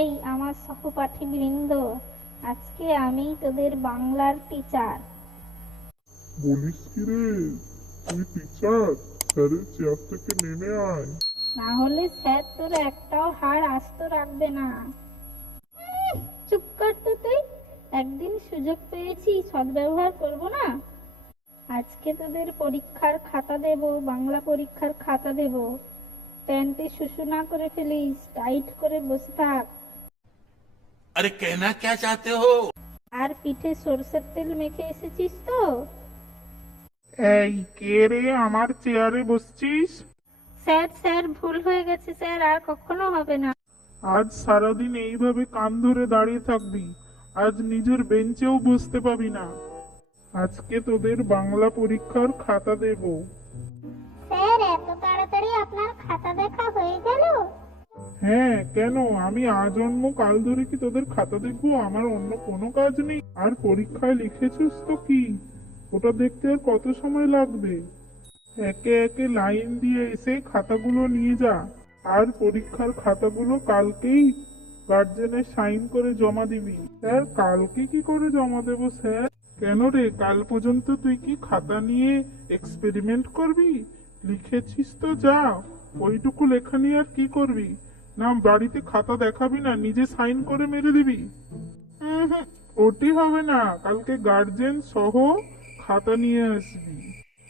এই আমার সহপাঠী বৃন্দ, আজকে আমি তোদের বাংলার টিচার। বলিস কি রে, তুই টিচার? স্যারের চেয়ার থেকে নেমে আয়। না হলে স্যার তোর একটাও হাড় আস্ত রাখবে না। চুপ কর তো তুই। একদিন সুযোগ পেয়েছি, সদ্ব্যবহার করব না? আজকে তোদের পরীক্ষার খাতা দেব, বাংলা পরীক্ষার খাতা দেব। প্যান্টে শুশু না করে ফেলিস, টাইট করে বসে থাক। अरे कहना क्या चाहते हो? আর পিঠে সরষের তেল মেখে এসেছিস তো? এই কে রে আমার চেয়ারে বসছিস? স্যার স্যার, ভুল হয়ে গেছে স্যার, আর কখনো হবে না। আজ সারাদিন এইভাবে কান ধরে দাঁড়িয়ে থাকবি, আজ নিজের বেঞ্চেও বসতে পাবি না। আজকে তোদের বাংলা পরীক্ষার খাতা দেব। স্যার, এত তাড়াতাড়ি আপনার খাতা দেখা হয়ে গেল? হ্যাঁ, কেন? আমি আজন্ম কাল ধরে কি তোদের খাতা দেখবো? আমার অন্য কোনো কাজ নেই। আর পরীক্ষায় লিখেছিস তো কি, ওটা দেখতে আর কত সময় লাগবে? একে একে লাইন দিয়ে এসে খাতাগুলো নিয়ে যা। আর পরীক্ষার খাতাগুলো কালকেই গার্জেনের সাইন করে জমা দিবি। স্যার, কালকে কি করে জমা দেবো স্যার? কেন রে, কাল পর্যন্ত তুই কি খাতা নিয়ে এক্সপেরিমেন্ট করবি? লিখেছিস তো যা, ওইটুকু লেখা নিয়ে আর কি করবি? না বাড়িতে খাতা দেখাবি না, নিজে সাইন করে মেরে দিবি? হুম, ওটি হবে না, কালকে গার্জেন সহ খাতা নিয়ে আসবি।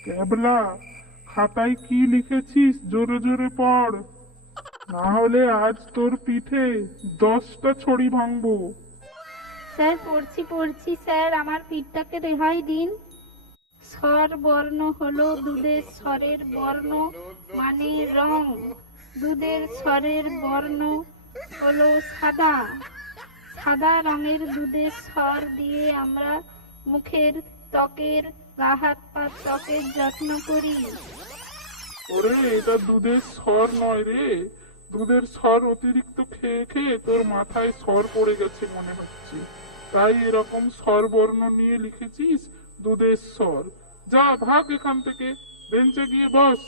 ক্যাবলা, খাতায় কি লিখেছিস জোরে জোরে পড়, না হলে আজ তোর পিঠে 10টা ছড়ি ভাঙবো। স্যার, পড়ছি পড়ছি স্যার, আমার পিঠটাকে রেহাই দিন। স্বর বর্ণ হলো দুধের স্বরের বর্ণ, মানে রং। দুধের স্বরের বর্ণ হলো সাদা। সাদা রঙের দুধের স্বর দিয়ে আমরা মুখের, ত্বকের, গা হাত পা ত্বকের যত্ন করি। ওরে, এটা দুধের স্বর নয় রে, দুধের স্বর অতিরিক্ত খেয়ে খেয়ে তোর মাথায় স্বর পড়ে গেছে মনে হচ্ছে, তাই এরকম স্বর বর্ণ নিয়ে লিখেছিস দুধের স্বর। যা ভাগ এখান থেকে, বেঞ্চে গিয়ে বস।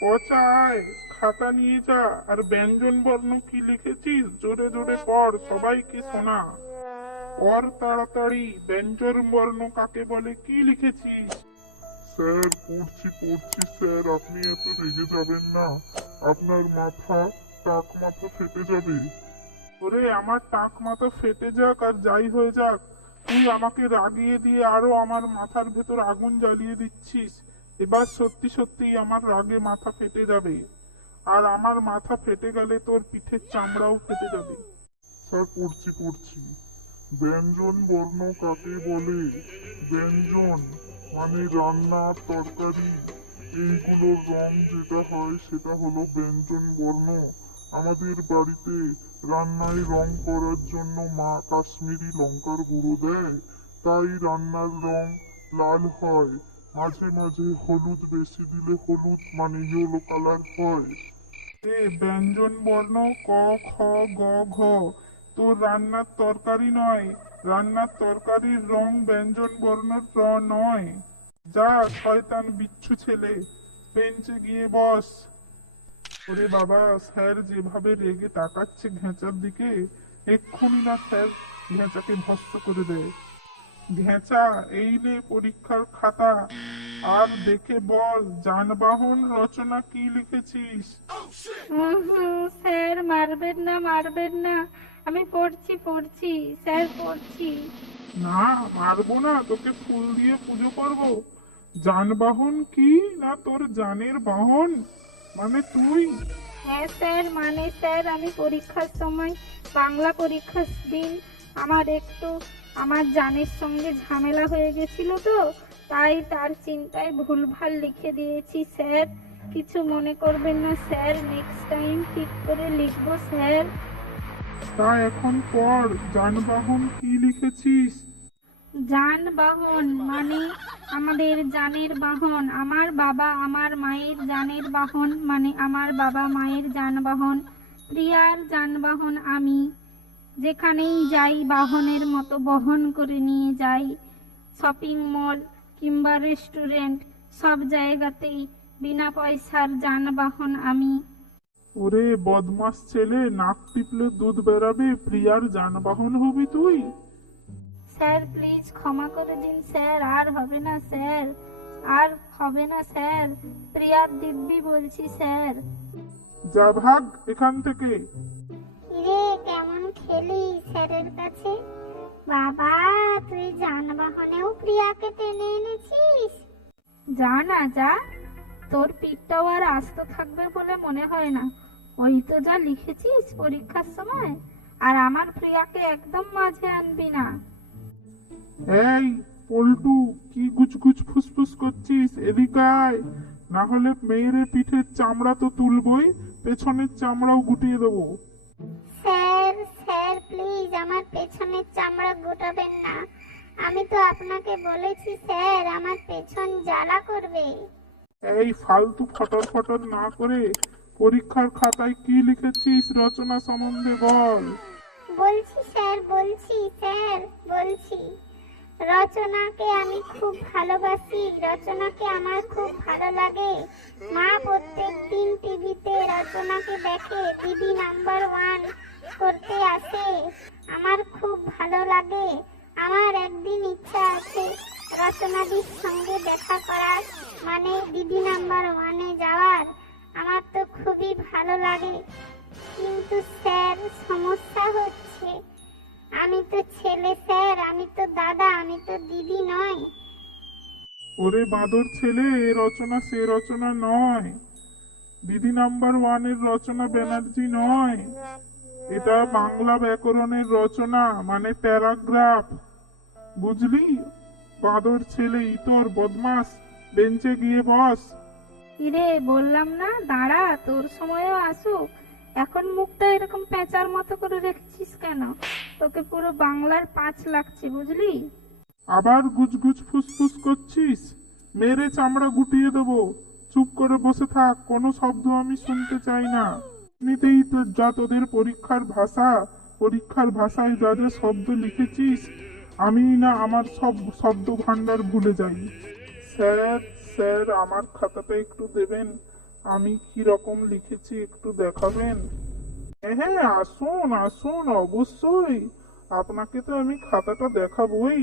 পচা আয়, খাতা নিয়ে যা, আর ব্যঞ্জন বর্ণ কি লিখেছিস জোরে জোরে পড়, সবাইকে শোনা। পড় তাড়াতাড়ি, ব্যঞ্জন বর্ণ কাকে বলে, কি লিখেছিস? স্যার, পড়ছি পড়ছি স্যার, আপনি এত রেগে যাবেন না, আপনার টাক মাথা ফেটে যাবে। ওরে, আমার টাক মাথা ফেটে যাক আর যাই হয়ে যাক, তুই আমাকে রাগিয়ে দিয়ে আরো আমার মাথার ভেতর আগুন জ্বালিয়ে দিচ্ছিস। এবার সত্যি সত্যি আমার রাগে মাথা ফেটে যাবে, আর আমার মাথা ফেটে গেলে তোর পিঠের চামড়াও ফেটে যাবে। স্যার, পড়ছি পড়ছি। ব্যঞ্জন বর্ণ কাকে বলে? ব্যঞ্জন মানে রান্না, তরকারি, এইগুলোর রং যেটা হয় সেটা হলো ব্যঞ্জন বর্ণ। আমাদের বাড়িতে রান্নায় রং করার জন্য মা কাশ্মীরি লঙ্কার গুঁড়ো দেয়, তাই রান্নার রং লাল হয়। মাঝে মাঝে হলুদ বেশি দিলে হলুদ মানে ইয়েলো কালার হয়। ব্যঞ্জন বর্ণ ক, খ, গ, ঘ। তো রান্নার তরকারি নয়, রান্নার তরকারির রং ব্যঞ্জন বর্ণ নয়। যা শয়তান বিচ্ছু ছেলে, বেঞ্চে গিয়ে বস। ওরে বাবা, স্যার যেভাবে রেগে তাকাচ্ছে ঘেঁচার দিকে, এক্ষুনি না স্যার ঘেঁচাকে ভস্ম করে দেয়। ঘেঁচা, এই নে পরীক্ষার খাতা, আর দেখে বল যানবাহন রচনা কি লিখেছিস? স্যার, মারবেন না মারবেন না, আমি পড়ছি পড়ছি স্যার, পড়ছি। না, মারবো না, তোকে ফুল দিয়ে পুজো করব। যানবাহন কি না তোর জানের বাহন, মানে তুই? হ্যাঁ স্যার, মানে স্যার, আমি পরীক্ষার সময়, বাংলা পরীক্ষার দিন আমার জানের সঙ্গে ঝামেলা হয়ে গেছিল তো, তাই তার চিন্তায় ভুলভাল লিখে দিয়েছি স্যার। কিছু মনে করবেন না স্যার, নেক্সট টাইম ঠিক করে লিখবো স্যার। তা এখন পড়, যানবাহন কি লিখেছিস? যানবাহন মানে আমাদের জানের বাহন, আমার বাবা আমার মায়ের জানের বাহন, মানে আমার বাবা মায়ের যানবাহন। প্রিয়ার যানবাহন আমি, যেখানেই যাই বাহনের মতো বহন করে নিয়ে যাই। শপিং মল কিংবা রেস্টুরেন্ট, সব জায়গাতেই বিনা পয়সার যানবাহন আমি। ওরে বদমাস ছেলে, নাক টিপলে দুধ বেরাবে, প্রিয়ার যানবাহন হবি তুই? স্যার প্লিজ ক্ষমা করে দিন স্যার, আর হবে না স্যার, আর হবে না স্যার, প্রিয়ার দিব্যি বলছি স্যার। যা ভাগ এখান থেকে। রে কেমন খেলি স্যারের কাছে? বাবা, তুই যানবাহনেও প্রিয়াকে টেনে এনেছিস? যা না যা, তোর পিঠটাও আর আস্ত থাকবে বলে মনে হয় না। ওই তো যা লিখেছিস পরীক্ষার সময়, আর আমার প্রিয়াকে একদম মাঝে আনবি না। এই পল্টু, কি গুজগুজ ফুসফুস করছিস? এদিকে আয়, না হলে মেয়ের পিঠের চামড়া তো তুলবই, পেছনের চামড়াও গুটিয়ে দেবো। স্যার স্যার প্লিজ আমার পেছনের চামড়া গোটাবেন না। আমি তো আপনাকে বলেছি স্যার, আমার পেছন জ্বালা করবে। এই ফালতু ফটর ফটর না করে পরীক্ষার খাতায় কি লিখেছিস রচনা সম্বন্ধে বল। বলছি স্যার, বলছি স্যার, বলছি। রচনাকে আমি খুব ভালোবাসি, রচনাকে আমার খুব ভালো লাগে। মা প্রত্যেক দিন টিভিতে রচনাকে দেখে, দিদি নাম্বার 1 করতে আসে। আমার খুব ভালো লাগে। আমার একদিন ইচ্ছা আছে রচনাদির সঙ্গে দেখা করার, মানে দিদি নাম্বার 1-এ যাওয়ার। আমার তো খুবই ভালো লাগে, কিন্তু স্যার সমস্যা হচ্ছে, আমি তো ছেলে স্যার, আমি তো দাদা, আমি তো দিদি নয়। ওরে বাঁদর ছেলে, এ রচনা সে রচনা নয়। দিদি নাম্বার 1-এর রচনা ব্যানার্জি নয়, এটা বাংলা ব্যাকরণের রচনা, মানে প্যারাগ্রাফ, বুঝলি? বাঁদর ছেলে, ইতর বদমাস, বেঞ্চে গিয়ে বস। কিরে বললাম না দাঁড়া, তোর সময়ও আসুক। এখন মুখটা এরকম পেঁচার মতো করে রেখেছিস কেন? তোকে পুরো বাংলার 5 লাগছে বুঝলি? আবার গুজগুজ ফুসফুস করছিস, মেরে চামড়া গুটিয়ে দেবো। চুপ করে বসে থাক, কোনো শব্দ আমি শুনতে চাই না। এমনিতেই তো যা তোদের পরীক্ষার ভাষা, পরীক্ষার ভাষায় যা যা শব্দ লিখেছিস, আমি না আমার সব শব্দ ভান্ডার ভুলে যাই। স্যার স্যার, আমার খাতাটা একটু দেবেন, আমি কি রকম লিখেছি একটু দেখাবেন? হ্যাঁ আসুন আসুন, অবশ্যই আপনাকে তো আমি খাতাটা দেখাবই।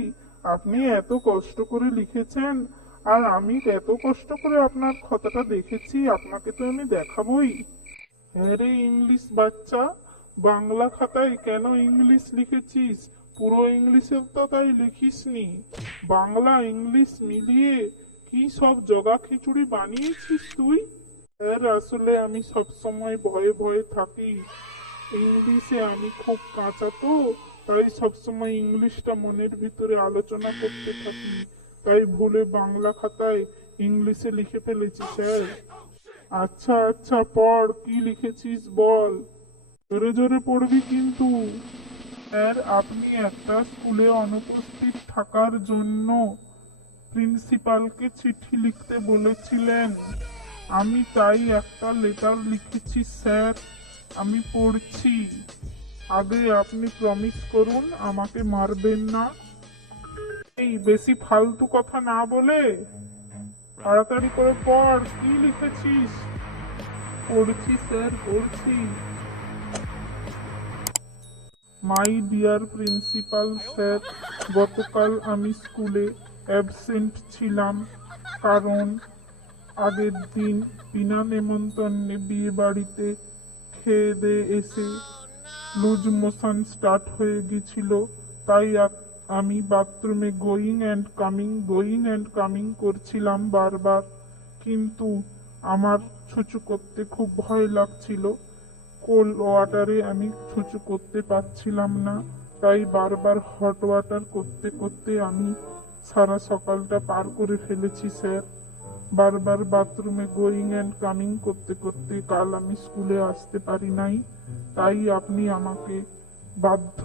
আপনি এত কষ্ট করে লিখেছেন, আর আমি এত কষ্ট করে আপনার খাতাটা দেখেছি, আপনাকে তো আমি দেখাবই। হ্যাঁ রে ইংলিশ বাচ্চা, বাংলা খাতায় কেন ইংলিশ লিখেছিস? পুরো ইংলিশে তো তাই লিখিসনি, বাংলা ইংলিশ মিলিয়ে কি সব জগা খিচুড়ি বানিয়েছিস তুই? স্যার আসলে আমি সবসময় ভয়ে ভয়ে থাকি, ইংলিশে আমি খুব কাঁচা তো, তাই সবসময় ইংলিশটা মনের ভিতরে আলোচনা করতে থাকি, তাই ভুলে বাংলা খাতায় ইংলিশে লিখে ফেলেছি স্যার। আচ্ছা আচ্ছা পড়, কি লিখেছিস বল, জোরে জোরে পড়বি কিন্তু। স্যার আপনি একটা স্কুলে অনুপস্থিত থাকার জন্য প্রিন্সিপালকে চিঠি লিখতে বলেছিলেন, আমি তাই একটা লেটার লিখেছি স্যার, আমি পড়ছি। আগে আপনি প্রমিস করুন আমাকে মারবেন না। এই বেশি ফালতু কথা না বলে তাড়াতাড়ি করে পড়, কি লিখেছিস? পড়ছি স্যার, পড়ছি। মাই ডিয়ার প্রিন্সিপাল স্যার, গতকাল আমি স্কুলে অ্যাবসেন্ট ছিলাম, কারণ আগের দিন বিনা নেমন্তন্নে বিয়ে বাড়িতে খেয়ে দিয়ে এসে লুজ মোশন স্টার্ট হয়ে গেছিল, তাই আমি বাথরুমে গোয়িং অ্যান্ড কামিং করছিলাম বারবার, কিন্তু আমার ছুঁচু করতে খুব ভয় লাগছিল। কোল্ড ওয়াটারে আমি ছুঁচু করতে পারছিলাম না, তাই বারবার হট ওয়াটার করতে করতে আমি সারা সকালটা পার করে ফেলেছি স্যার। বারবার বাথরুমে গোয়িং অ্যান্ড কামিং করতে করতে কাল আমি স্কুলে আসতে পারি নাই, তাই আপনি আমাকে বাধ্য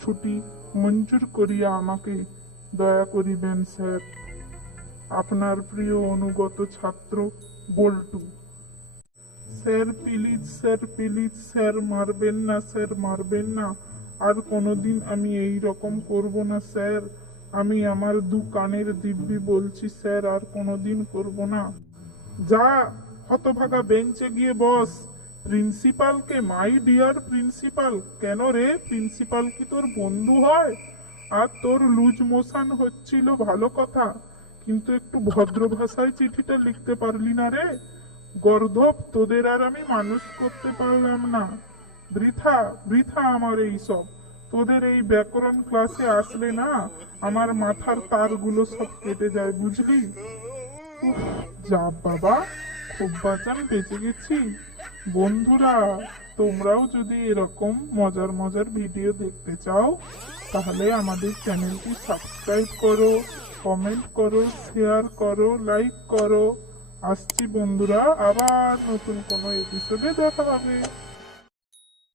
ছুটি মঞ্জুর করিয়া আমাকে দয়া করিবেন স্যার। আপনার প্রিয় অনুগত ছাত্র Boltu. Sir please sir, please sir, মারবেন না স্যার, মারবেন না। আর কোনোদিন আমি এই রকম করব না স্যার, আমি আমার 2 কানের দিব্যি বলছি স্যার, আর কোনোদিন করব না। যা হতভাগা, বেঞ্চে গিয়ে বস, প্রিন্সিপালকে মাই ডিয়ার প্রিন্সিপাল কেন রে? প্রিন্সিপাল কি তোর বন্ধু হয়? আর তোর লুজ মোশন হচ্ছিল ভালো কথা, কিন্তু একটু ভদ্র ভাষায় চিঠিটা লিখতে পারলি না রে? গর্ধব, তোদের আর আমি মানুষ করতে পারলাম না। বৃথা বৃথা আমার এই সব। তোদের এই ব্যাকরণ ক্লাসে আসলে না আমার মাথার তারগুলো সব কেটে যায়, বুঝলি? উফ, যা বাবা, খুব বাঁচান বেঁচে গেছি। বন্ধুরা, তোমরাও যদি এরকম মজার মজার ভিডিও দেখতে চাও তাহলে আমাদের চ্যানেলটি সাবস্ক্রাইব করো, কমেন্ট করো, শেয়ার করো, লাইক করো। আসছি বন্ধুরা, আবার নতুন কোনো এপিসোডে দেখা হবে।